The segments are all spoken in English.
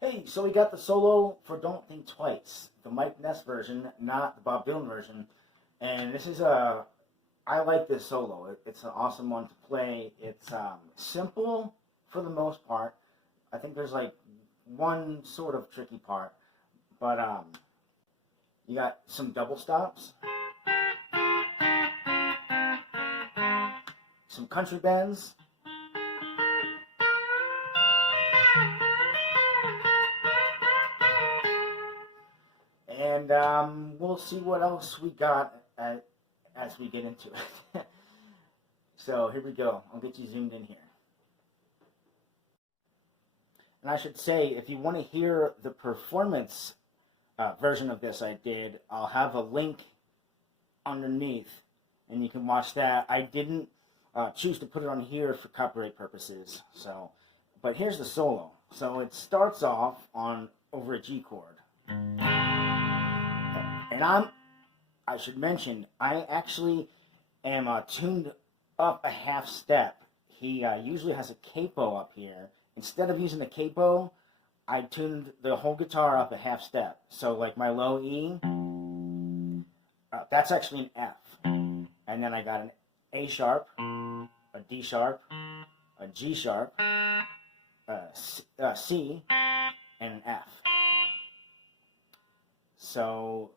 Hey, so we got the solo for Don't Think Twice, the Mike Ness version, not the Bob Dylan version. And this is I like this solo. It's an awesome one to play. It's simple for the most part. I think there's like one sort of tricky part, but you got some double stops, some country bends, and we'll see what else we got as we get into it. So here we go. I'll get you zoomed in here. And I should say, if you want to hear the performance version of this I did, I'll have a link underneath, and you can watch that. I didn't choose to put it on here for copyright purposes, so. But here's the solo. So it starts off on over a G chord, and I should mention, I actually am tuned up a half step. He usually has a capo up here. Instead of using the capo, I tuned the whole guitar up a half step. So like my low E, that's actually an F. And then I got an A sharp, a D sharp, a G sharp, C, and an F. So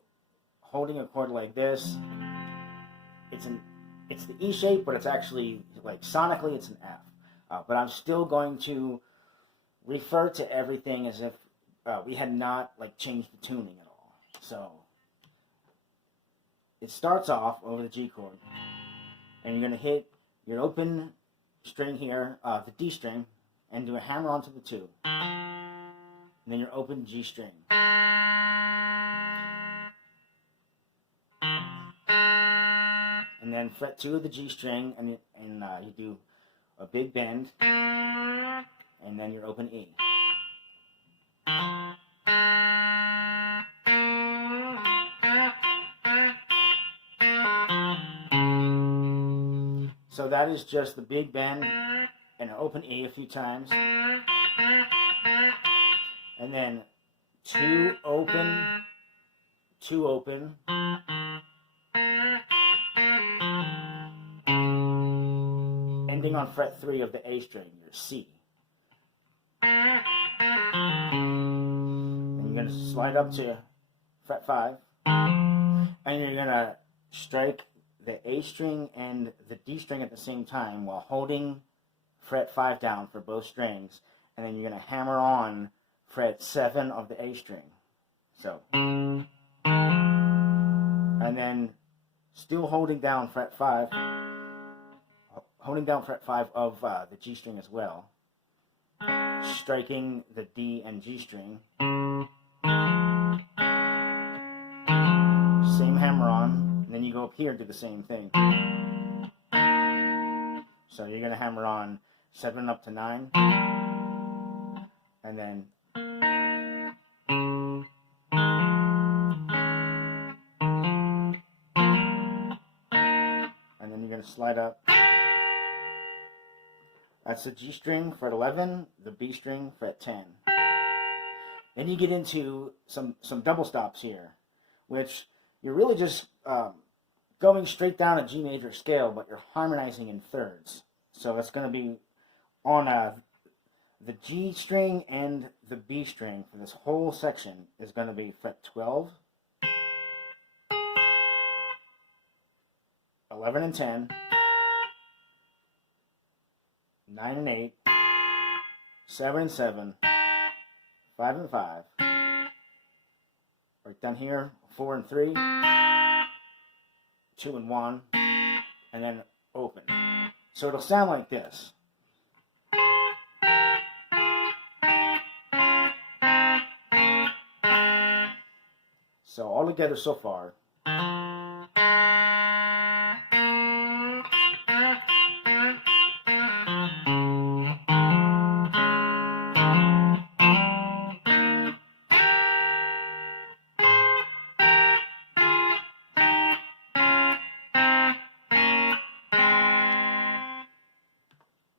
holding a chord like this, it's the E shape, but it's actually, like, sonically it's an F. But I'm still going to refer to everything as if we had not, like, changed the tuning at all. So it starts off over the G chord, and you're going to hit your open string here, the D string, and do a hammer onto the 2. And then your open G string. And then fret 2 of the G string, and you do a big bend, and then your open E. So that is just the big bend and an open E a few times. And then 2 open, 2 open, ending on fret 3 of the A string, your C. And you're going to slide up to fret 5, and you're going to strike the A string and the D string at the same time while holding fret 5 down for both strings, and then you're going to hammer on fret 7 of the A string. So, and then still holding down fret 5, holding down fret 5 of the G string as well, striking the D and G string, same hammer on, and then you go up here and do the same thing. So you're going to hammer on 7 up to 9, and then you're going to slide up. That's the G string, fret 11, the B string, fret 10. Then you get into some double stops here, which you're really just going straight down a G major scale, but you're harmonizing in thirds. So it's going to be on the G string and the B string for this whole section is going to be fret 12, 11 and 10, 9 and 8, 7 and 7, 5 and 5, right down here, 4 and 3, 2 and 1, and then open. So it'll sound like this. So all together so far.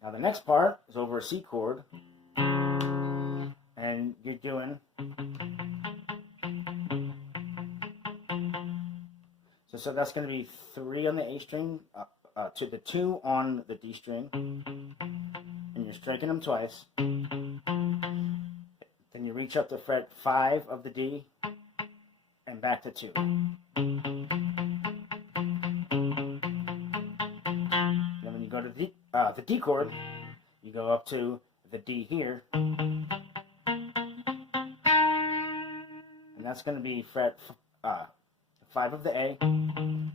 Now the next part is over a C chord, and you're doing. So that's going to be 3 on the A string, to the 2 on the D string, and you're striking them twice. Then you reach up to fret 5 of the D, and back to 2. Then when you go to the D chord, you go up to the D here, and that's going to be fret 5 of the A, and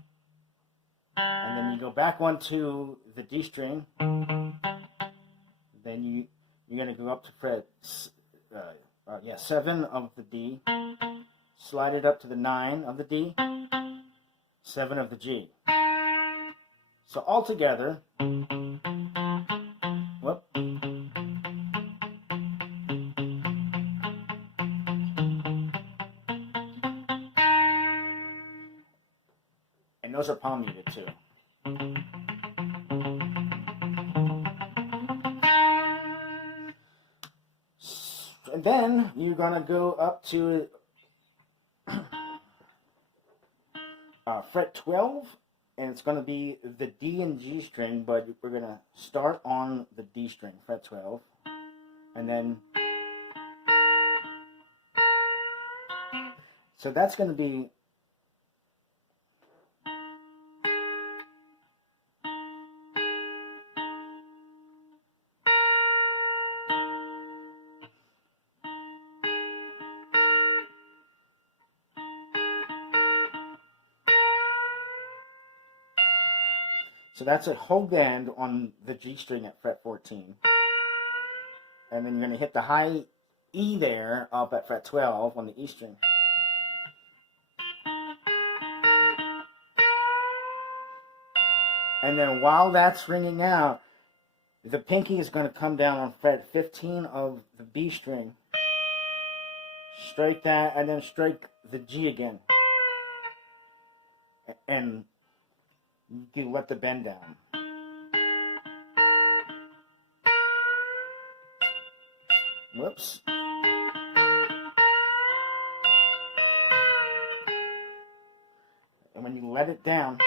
then you go back 1 to the D string. Then you're going to go up to fret 7 of the D, slide it up to the 9 of the D, 7 of the G. So all together, whoop. And those are palm muted too. And then you're gonna go up to fret 12, and it's gonna be the D and G string, but we're gonna start on the D string, fret 12, and then so that's gonna be so that's a whole bend on the G string at fret 14. And then you're going to hit the high E there up at fret 12 on the E string. And then while that's ringing out, the pinky is going to come down on fret 15 of the B string. Strike that, and then strike the G again. And you let the bend down. Whoops. And when you let it down,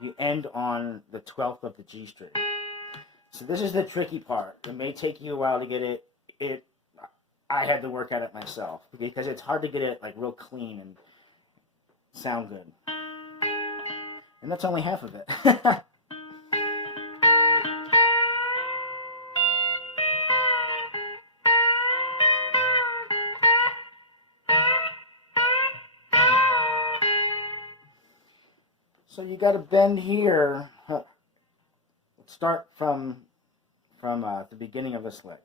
you end on the 12th of the G string. So this is the tricky part. It may take you a while to get it. I had to work at it myself because it's hard to get it like real clean and sound good. And that's only half of it. So you got to bend here. Let's start from the beginning of this lick.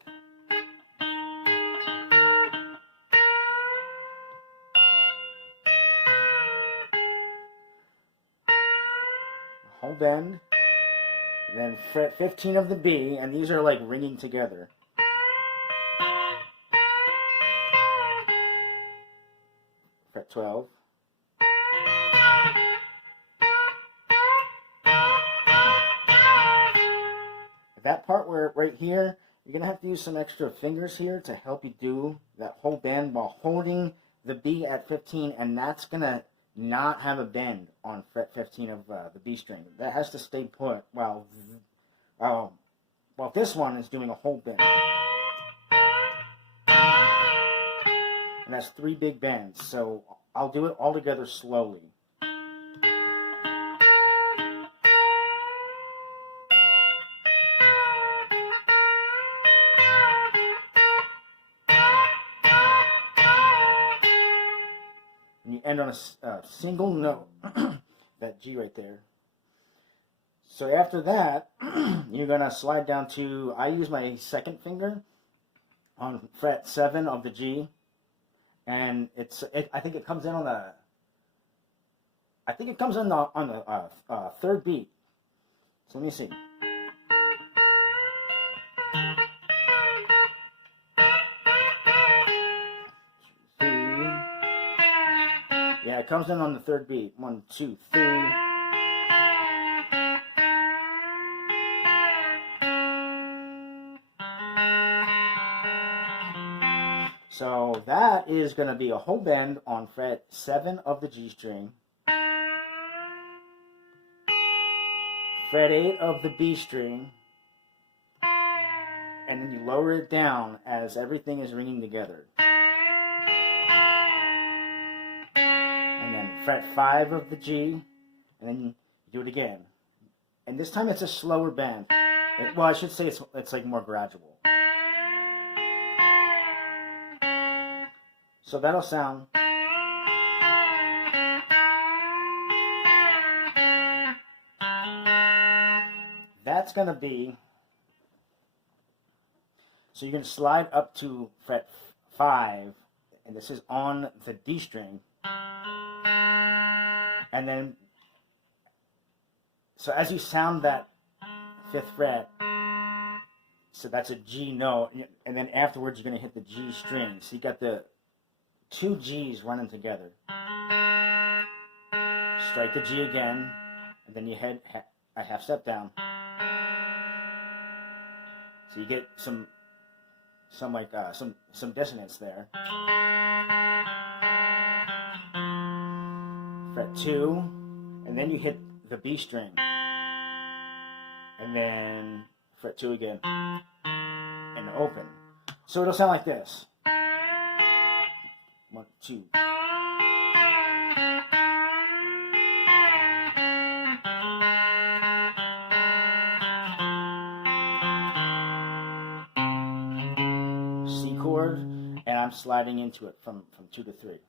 Whole bend, then fret 15 of the B, and these are like ringing together. Fret 12. That part where right here, you're going to have to use some extra fingers here to help you do that whole bend while holding the B at 15, and that's going to not have a bend on fret 15 of the B string. That has to stay put while this one is doing a whole bend. And that's 3 big bends, so I'll do it all together slowly. And you end on a single note, that G right there. So after that, you're going to slide down to, I use my second finger on fret 7 of the G, and I think it comes in on the, third beat. So let me see. Yeah, it comes in on the third beat. 1, 2, 3. So that is going to be a whole bend on fret 7 of the G string, fret 8 of the B string, and then you lower it down as everything is ringing together. And then fret 5 of the G, and then you do it again. And this time it's a slower bend. Well, I should say it's like more gradual. So that'll sound. That's going to be. So you're going to slide up to fret 5, and this is on the D string. And then, so as you sound that 5th fret, so that's a G note, and then afterwards you're going to hit the G string. So you got the 2 G's running together. Strike the G again, and then you head a half step down. So you get some dissonance there. Fret 2, and then you hit the B string, and then fret 2 again, and open. So it'll sound like this. 1, 2. C chord, and I'm sliding into it from 2 to 3.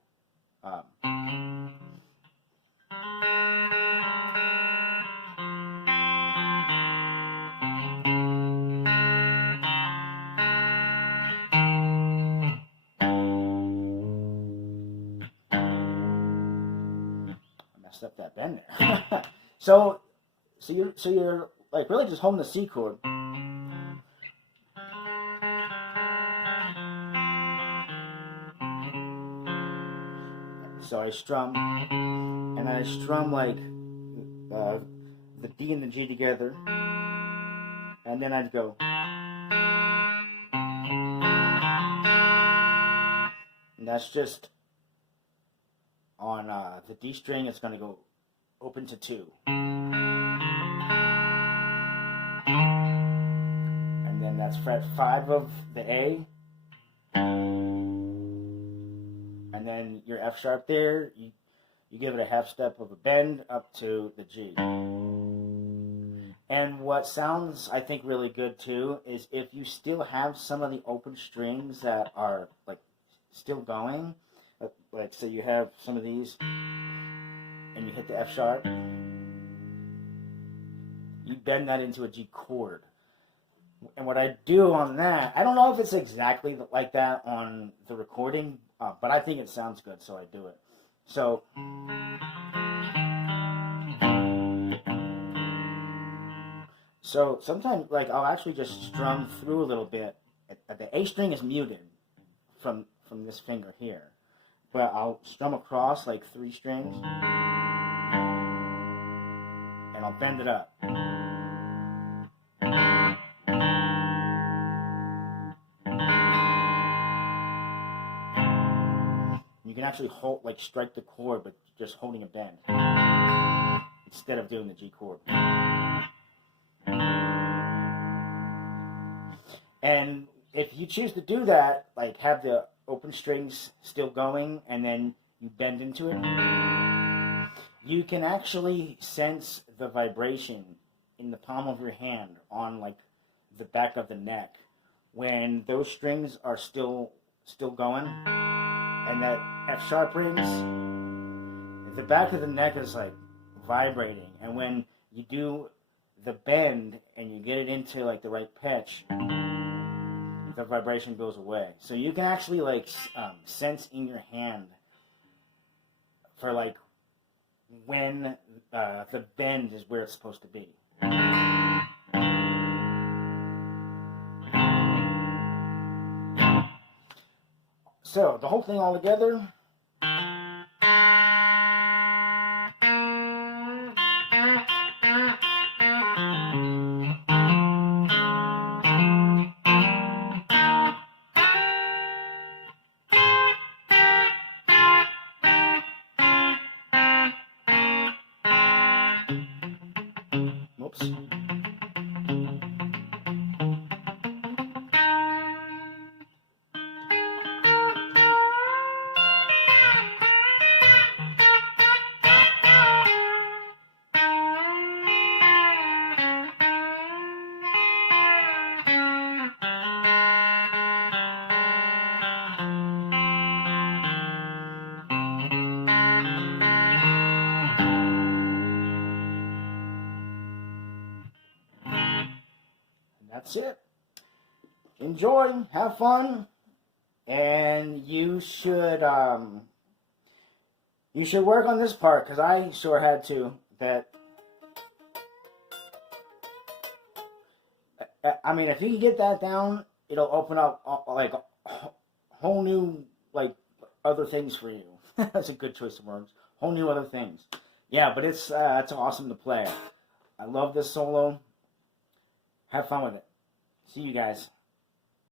Up that bend there. so you're like really just holding the C chord. So I strum, and I strum like the D and the G together, and then I'd go. And that's just on the D string, it's going to go open to 2. And then that's fret 5 of the A. And then your F sharp there, you give it a half step of a bend up to the G. And what sounds, I think, really good too, is if you still have some of the open strings that are like still going, like say you have some of these and you hit the F sharp, you bend that into a G chord. And what I do on that, I don't know if it's exactly like that on the recording, but I think it sounds good, so I do it. So sometimes like I'll actually just strum through a little bit. The A string is muted from this finger here, but I'll strum across like 3 strings, and I'll bend it up. You can actually hold, like strike the chord, but just holding a bend instead of doing the G chord. And if you choose to do that, like have the open strings still going and then you bend into it, you can actually sense the vibration in the palm of your hand on like the back of the neck when those strings are still going and that F sharp rings. The back of the neck is like vibrating, and when you do the bend and you get it into like the right pitch, the vibration goes away. So you can actually like sense in your hand for like when the bend is where it's supposed to be. So the whole thing all together. that's it. Enjoy, have fun, and you should work on this part, because I sure had to. I mean, if you can get that down, it'll open up like whole new like other things for you. That's a good choice of words. Whole new other things. Yeah, but it's awesome to play. I love this solo. Have fun with it. See you guys.